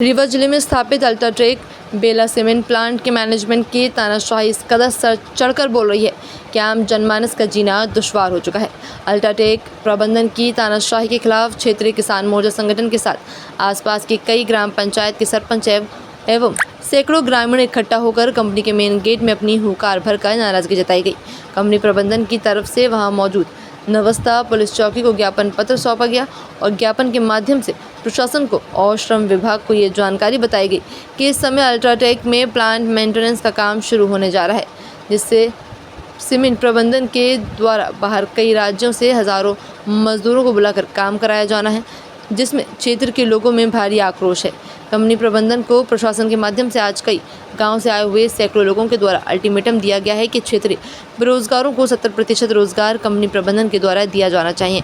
रीवा जिले में स्थापित अल्ट्राटेक बेला सीमेंट प्लांट के मैनेजमेंट की तानाशाही इस कदर सर चढ़कर बोल रही है कि आम जनमानस का जीना दुश्वार हो चुका है। अल्ट्राटेक प्रबंधन की तानाशाही के खिलाफ क्षेत्रीय किसान मोर्चा संगठन के साथ आसपास की कई ग्राम पंचायत के सरपंच एवं सैकड़ों ग्रामीण इकट्ठा होकर कंपनी के मेन गेट में अपनी हुंकार भरकर नाराजगी जताई गई। कंपनी प्रबंधन की तरफ से वहां मौजूद नवस्था पुलिस चौकी को ज्ञापन पत्र सौंपा गया और ज्ञापन के माध्यम से प्रशासन को और श्रम विभाग को ये जानकारी बताई गई कि इस समय अल्ट्राटेक में प्लांट मेंटेनेंस का काम शुरू होने जा रहा है, जिससे सीमेंट प्रबंधन के द्वारा बाहर कई राज्यों से हजारों मजदूरों को बुलाकर काम कराया जाना है, जिसमें क्षेत्र के लोगों में भारी आक्रोश है। कंपनी प्रबंधन को प्रशासन के माध्यम से आज कई गांव से आए हुए सैकड़ों लोगों के द्वारा अल्टीमेटम दिया गया है कि क्षेत्रीय बेरोजगारों को 70% रोजगार कंपनी प्रबंधन के द्वारा दिया जाना चाहिए।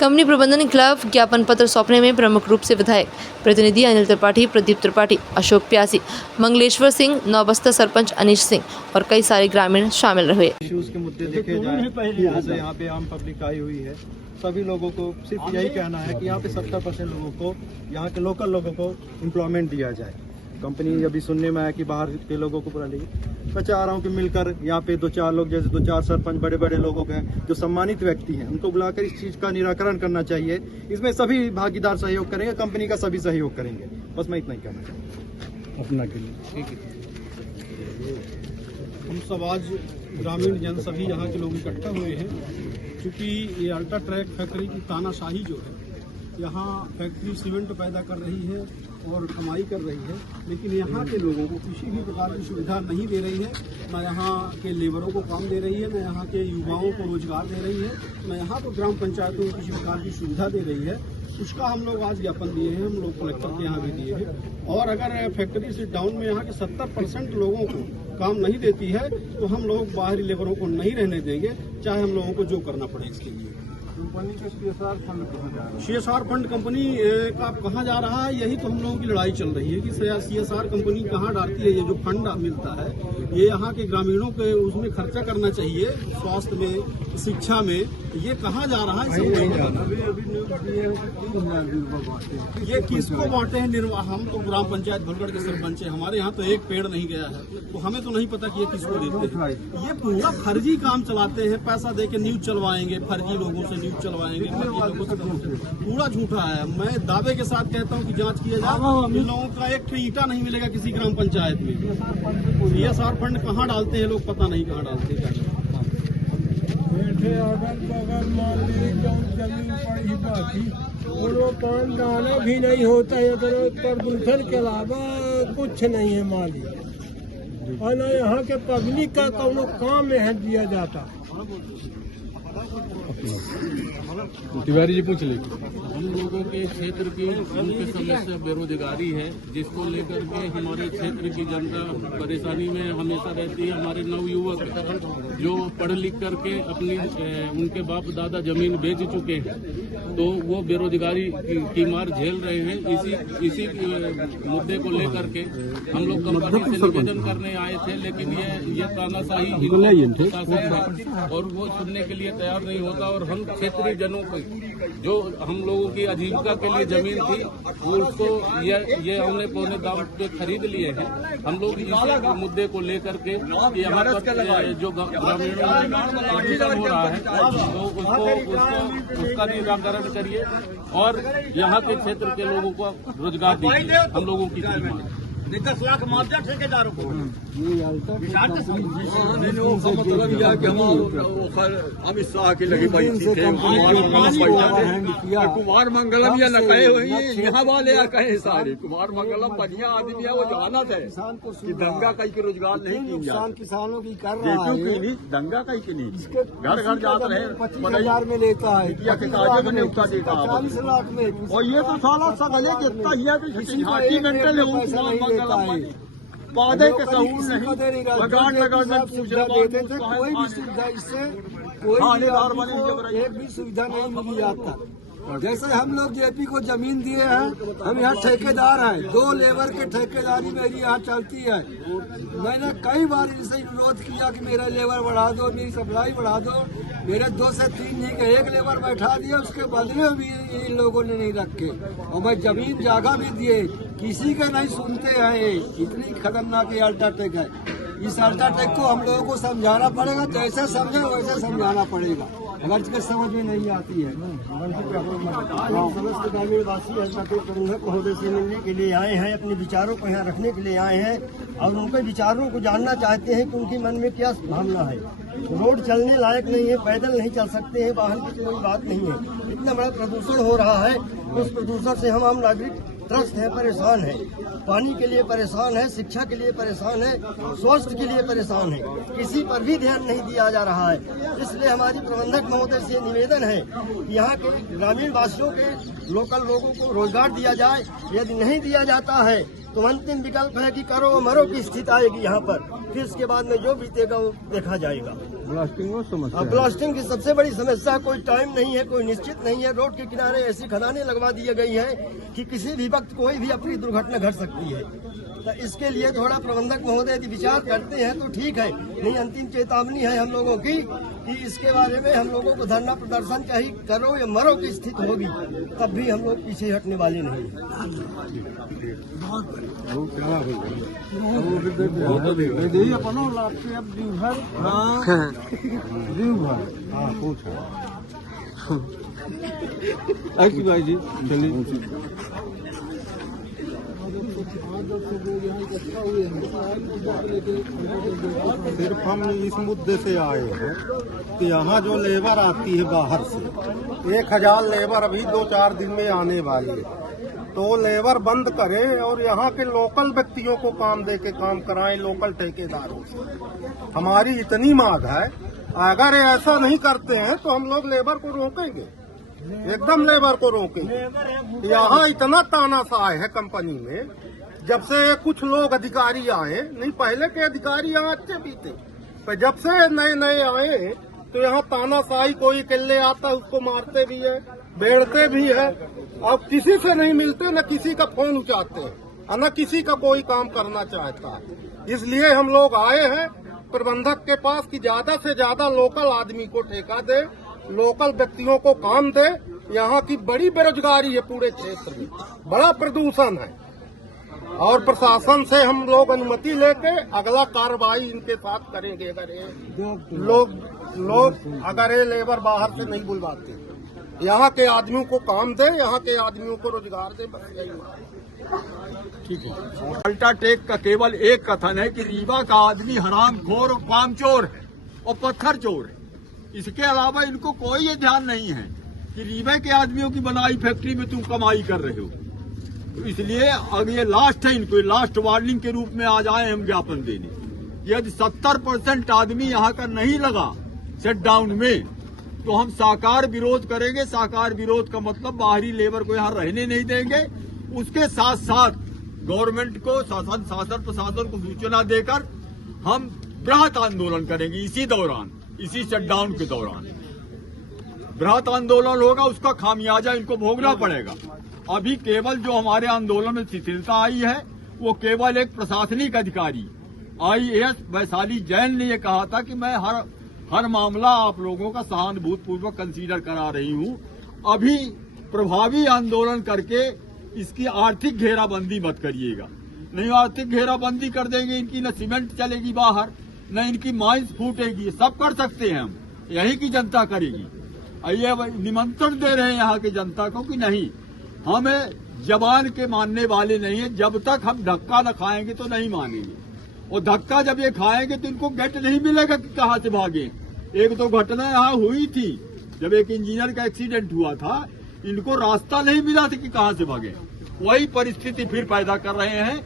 कंपनी प्रबंधन के खिलाफ ज्ञापन पत्र सौंपने में प्रमुख रूप से विधायक प्रतिनिधि अनिल त्रिपाठी, प्रदीप त्रिपाठी, अशोक प्यासी, मंगलेश्वर सिंह, नौबस्ता सरपंच अनीश सिंह और कई सारे ग्रामीण शामिल रहे। इश्यूज के मुद्दे देखे जाए, जैसे यहाँ पे आम पब्लिक आई हुई है, सभी लोगों को सिर्फ यही कहना है कि यहाँ पे 70% लोगों को, यहाँ के लोकल लोगों को एम्प्लॉयमेंट दिया जाए। कंपनी अभी सुनने में आया कि बाहर के लोगों को पूरा लेगी। मैं चाह रहा हूँ कि मिलकर यहाँ पे 2-4 लोग, जैसे 2-4 सरपंच बड़े बड़े लोगों के जो सम्मानित व्यक्ति हैं, उनको बुलाकर इस चीज़ का निराकरण करना चाहिए। इसमें सभी भागीदार सहयोग करेंगे, कंपनी का सभी सहयोग करेंगे। बस मैं इतना ही कहना चाहूँगा अपना के लिए। हम सब आज ग्रामीण जन सभी यहाँ के लोग इकट्ठा हुए हैं, क्योंकि ये अल्ट्राटेक फैक्ट्री की तानाशाही जो है, यहाँ फैक्ट्री सीमेंट पैदा कर रही है और कमाई कर रही है, लेकिन यहाँ के लोगों को किसी भी प्रकार की सुविधा नहीं दे रही है। न यहाँ के लेबरों को काम दे रही है, न यहाँ के युवाओं को रोजगार दे रही है, न यहाँ को ग्राम पंचायतों को किसी प्रकार की सुविधा दे रही है। उसका हम लोग आज ज्ञापन दिए हैं, हम लोग कलेक्टर के यहाँ भी दिए हैं। और अगर फैक्ट्री से डाउन में यहाँ के 70% लोगों को काम नहीं देती है, तो हम लोग बाहरी लेबरों को नहीं रहने देंगे, चाहे हम लोगों को जो करना पड़े इसके लिए। कंपनी का CSR फंड कहाँ जा रहा है? CSR फंड कंपनी का कहाँ जा रहा है, यही तो हम लोगों की लड़ाई चल रही है कि CSR कंपनी कहाँ डालती है। ये जो फंड मिलता है, ये यहाँ के ग्रामीणों के उसमें खर्चा करना चाहिए, स्वास्थ्य में, शिक्षा में, ये कहाँ जा रहा है। ये किसको बांटे हैं? हम तो ग्राम पंचायत भलगढ़ के सरपंच है, हमारे यहाँ तो एक पेड़ नहीं गया है, तो हमें तो नहीं पता कि ये किसको देते हैं। ये पूरा फर्जी काम चलाते हैं, पैसा दे के न्यूज चलवाएंगे, फर्जी लोगों से न्यूज चलवाएंगे, पूरा झूठा है। मैं दावे के साथ कहता हूँ कि जांच किया जाए। इन लोगों का एक ईंटा नहीं मिलेगा किसी ग्राम पंचायत में। CSR फंड कहाँ डालते हैं लोग, पता नहीं कहाँ डालते हैं। अगल बगल मान लीजिए जमीन पर ही बाकी और वो पान दाना भी नहीं होता है, प्रदूषण के अलावा कुछ नहीं है माली। और न यहाँ के पब्लिक का कोनो काम में है दिया जाता। तिवारी जी पूछ लीजिए। हम लोगों के क्षेत्र की मुख्य समस्या बेरोजगारी है, जिसको लेकर के हमारे क्षेत्र की जनता परेशानी में हमेशा रहती है। हमारे नवयुवक जो पढ़ लिख करके अपनी उनके बाप दादा जमीन बेच चुके हैं, तो वो बेरोजगारी की मार झेल रहे हैं। इसी मुद्दे को लेकर के हम लोग कंपनी से निवेदन करने आए थे, लेकिन ये तानाशाही और वो सुनने के लिए तैयार नहीं होता। और हम क्षेत्रीय जनों को, जो हम लोगों की आजीविका के लिए जमीन थी, वो उसको ये हमने पौने दाम पे खरीद लिए हैं। हम लोग इस मुद्दे को लेकर के यहाँ पर जो ग्रामीणों में प्रदूषण हो रहा है, तो उसका निराकरण करिए और यहाँ के क्षेत्र के लोगों को रोजगार दीजिए। हम लोगों की 10 लाख मुआवजा ठेकेदारों को। अमित शाह की लगी कुमार मंगलम या न कहे हुई यहाँ वाले या कहे सारे कुमार मंगलम बढ़िया आदमी है, वो जमानत है कि दंगा कहीं के रोजगार नहीं किया, किसानों की कर रहा है, दंगा कहीं के नहीं, घर घर जाते रहे 25,000 में लेता है, 40 लाख में। और ये तो साला सगले कितना ही पौधे के सहूर नहीं लगान सुविधा देते थे, कोई भी सुविधा इससे कोई एक भी सुविधा नहीं मिली आज तक। जैसे हम लोग जेपी को जमीन दिए हैं, हम यहाँ ठेकेदार हैं, 2 लेबर के ठेकेदारी मेरी यहाँ चलती है। मैंने कई बार इनसे विरोध किया कि मेरा लेबर बढ़ा दो, मेरी सप्लाई बढ़ा दो, मेरे 2 से 3 नहीं के 1 लेबर बैठा दिए, उसके बदले भी इन लोगों ने नहीं रखे। और मैं जमीन जागा भी दिए, किसी के नहीं सुनते हैं। इतनी खतरनाक ये अल्ट्राटेक है। इस अल्ट्राटेक को हम लोगों को समझाना पड़ेगा, जैसे समझे वैसे समझाना पड़ेगा, अगर इसके समझ में नहीं आती है। समस्त ग्रामीणवासी अल्ट्राटेक प्रबंधक महोदय से मिलने के लिए आए हैं, अपने विचारों को यहाँ रखने के लिए आए हैं और उनके विचारों को जानना चाहते हैं कि उनके मन में क्या भावना है। रोड चलने लायक नहीं है, पैदल नहीं चल सकते हैं, वाहन की कोई बात नहीं है। इतना बड़ा प्रदूषण हो रहा है, उस प्रदूषण से हम आम नागरिक त्रस्त है, परेशान है। पानी के लिए परेशान है, शिक्षा के लिए परेशान है, स्वास्थ्य के लिए परेशान है। किसी पर भी ध्यान नहीं दिया जा रहा है। इसलिए हमारी प्रबंधक महोदय से निवेदन है कि यहाँ के ग्रामीण वासियों के, लोकल लोगों को रोजगार दिया जाए। यदि नहीं दिया जाता है तो अंतिम विकल्प है कि करो मरो की स्थिति आएगी यहाँ पर। फिर इसके बाद में जो बीतेगा वो देखा जाएगा। ब्लास्टिंग की सबसे बड़ी समस्या, कोई टाइम नहीं है, कोई निश्चित नहीं है। रोड के किनारे ऐसी खदानें लगवा दी गई हैं कि किसी भी वक्त कोई भी अपनी दुर्घटना घट सकती है। तो इसके लिए थोड़ा प्रबंधक महोदय यदि विचार करते हैं तो ठीक है, नहीं अंतिम चेतावनी है हम लोगों की कि इसके बारे में हम लोगों को धरना प्रदर्शन का ही करो या मरो की स्थिति होगी, तब भी हम लोग पीछे हटने वाले नहीं। भाई जी चलिए। सिर्फ हम इस मुद्दे से आए हैं कि यहाँ जो लेबर आती है बाहर से, 1000 लेबर अभी 2-4 दिन में आने वाली है, तो लेबर बंद करें और यहाँ के लोकल व्यक्तियों को काम दे के काम कराएं, लोकल ठेकेदारों से। हमारी इतनी मांग है, अगर ऐसा नहीं करते हैं तो हम लोग लेबर को रोकेंगे, एकदम लेबर को रोकेंगे। यहाँ इतना तानाशाह है कंपनी में, जब से कुछ लोग अधिकारी आए, नहीं पहले के अधिकारी यहाँ अच्छे भी थे, पर जब से नए नए आए तो यहाँ तानाशाही, कोई अकेले आता है उसको मारते भी है, बेड़ते भी है। अब किसी से नहीं मिलते, न किसी का फोन उठाते हैं, न किसी का कोई काम करना चाहता है। इसलिए हम लोग आए हैं प्रबंधक के पास कि ज्यादा से ज्यादा लोकल आदमी को ठेका दे, लोकल व्यक्तियों को काम दे। यहाँ की बड़ी बेरोजगारी है, पूरे क्षेत्र में बड़ा प्रदूषण है, और प्रशासन से हम लोग अनुमति लेके अगला कार्रवाई इनके साथ करेंगे। अगर ये लोग अगर ये लेबर बाहर से नहीं बुलवाते, यहाँ के आदमियों को काम दे, यहाँ के आदमियों को रोजगार दे, बस यही। ठीक है। अल्ट्राटेक का केवल एक कथन है कि रीवा का आदमी हरामखोर और कामचोर है और पत्थर चोर है। इसके अलावा इनको कोई ये ध्यान नहीं है कि रीवा के आदमियों की बनाई फैक्ट्री में तुम कमाई कर रहे हो। तो इसलिए अब ये लास्ट है, इनको लास्ट वार्निंग के रूप में आज आए हम ज्ञापन देने। यदि 70% आदमी यहाँ का नहीं लगा शटडाउन में, तो हम साकार विरोध करेंगे। साकार विरोध का मतलब बाहरी लेबर को यहाँ रहने नहीं देंगे। उसके साथ साथ गवर्नमेंट को, शासन प्रशासन को सूचना देकर हम बृहत आंदोलन करेंगे। इसी दौरान, इसी शटडाउन के दौरान बृहत आंदोलन होगा, उसका खामियाजा इनको भोगना पड़ेगा। अभी केवल जो हमारे आंदोलन में शिथिलता आई है वो केवल एक प्रशासनिक अधिकारी IAS वैशाली जैन ने ये कहा था कि मैं हर मामला आप लोगों का सहानुभूतिपूर्वक कंसीडर करा रही हूँ। अभी प्रभावी आंदोलन करके इसकी आर्थिक घेराबंदी मत करिएगा। नहीं आर्थिक घेराबंदी कर देंगे, इनकी न सीमेंट चलेगी बाहर, न इनकी माइंस फूटेगी। सब कर सकते हैं हम, यही की जनता करेगी। ये निमंत्रण दे रहे हैं यहाँ की जनता को कि नहीं, हमें जबान के मानने वाले नहीं है। जब तक हम धक्का न खाएंगे तो नहीं मानेंगे, और धक्का जब ये खाएंगे तो इनको गेट नहीं मिलेगा कि कहाँ से भागे। एक तो घटना यहाँ हुई थी, जब एक इंजीनियर का एक्सीडेंट हुआ था, इनको रास्ता नहीं मिला था कि कहाँ से भागे। वही परिस्थिति फिर पैदा कर रहे हैं।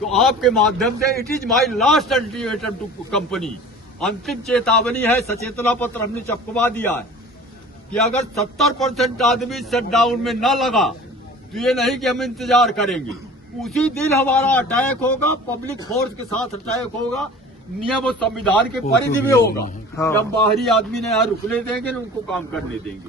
तो आपके माध्यम से it is my last ultimatum to company, अंतिम चेतावनी है, सचेतना पत्र हमने छपवा दिया है कि अगर 70% आदमी शटडाउन में न लगा तो ये नहीं कि हम इंतजार करेंगे, उसी दिन हमारा अटैक होगा, पब्लिक फोर्स के साथ अटैक होगा, नियम और संविधान के परिधि में होगा। जब बाहरी आदमी ने यहाँ रुकने देंगे, उनको काम करने देंगे।